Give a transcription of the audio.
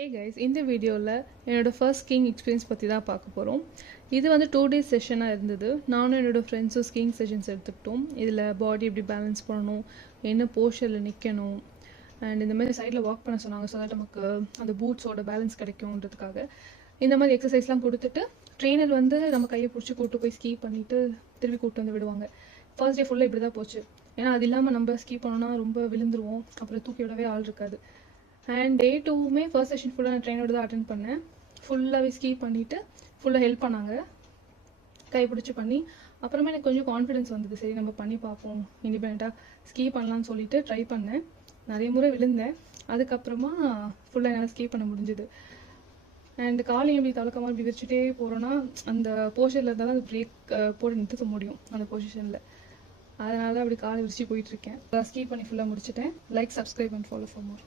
ஏ guys, இந்த வீடியோவில் என்னோடய ஃபர்ஸ்ட் ஸ்கீயிங் எக்ஸ்பீரியன்ஸ் பற்றி தான் பார்க்க போகிறோம். இது வந்து 2 days செஷனாக இருந்தது. நானும் என்னோடய ஃப்ரெண்ட்ஸும் ஸ்கீயிங் செஷன்ஸ் எடுத்துக்கிட்டோம். இதில் பாடி எப்படி பேலன்ஸ் பண்ணணும், என்ன போஸ்டரில் நிற்கணும், அண்ட் இந்த மாதிரி சைடில் வாக் பண்ண சொன்னாங்க. ஸோ தட் நமக்கு அந்த பூட்ஸோட பேலன்ஸ் கிடைக்கும்ன்றதுக்காக இந்த மாதிரி எக்ஸசைஸ்லாம் கொடுத்துட்டு ட்ரெயினர் வந்து நம்ம கையை பிடிச்சி கூப்பிட்டு போய் ஸ்கீ பண்ணிவிட்டு திருப்பி கூப்பிட்டு வந்து விடுவாங்க. ஃபர்ஸ்ட் டே ஃபுல்லாக இப்படி தான் போச்சு. ஏன்னா அது இல்லாமல் நம்ம ஸ்கீ பண்ணோன்னா ரொம்ப விழுந்துருவோம், அப்புறம் தூக்கி விடவே ஆள் இருக்காது. அண்ட் டே 2மே ஃபர்ஸ்ட் செஷன் ஃபுல்லாக நான் ட்ரெயினோட தான் அட்டென்ட் பண்ணேன். ஃபுல்லாகவே ஸ்கீ பண்ணிவிட்டு ஃபுல்லாக ஹெல்ப் பண்ணாங்க, கைப்பிடிச்சி பண்ணி. அப்புறமா எனக்கு கொஞ்சம் கான்ஃபிடென்ஸ் வந்தது, சரி நம்ம பண்ணி பார்ப்போம், இண்டிபெண்ட்டாக ஸ்கீ பண்ணலான்னு சொல்லிட்டு ட்ரை பண்ணேன். நிறைய முறை விழுந்தேன், அதுக்கப்புறமா ஃபுல்லாக என்னால் ஸ்கீ பண்ண முடிஞ்சுது. அண்ட் காலையும் எப்படி தலக்கமாக இப்படி விரிச்சுட்டே போகிறோன்னா அந்த போஷனில் இருந்தால் தான் அந்த பிரேக் போட்டு நிறுத்த முடியும் அந்த பொசிஷனில். அதனால அப்படி காலை விரிச்சு போயிட்டுருக்கேன். ஸ்கீ பண்ணி ஃபுல்லாக முடிச்சுட்டேன். Like, subscribe and follow for more.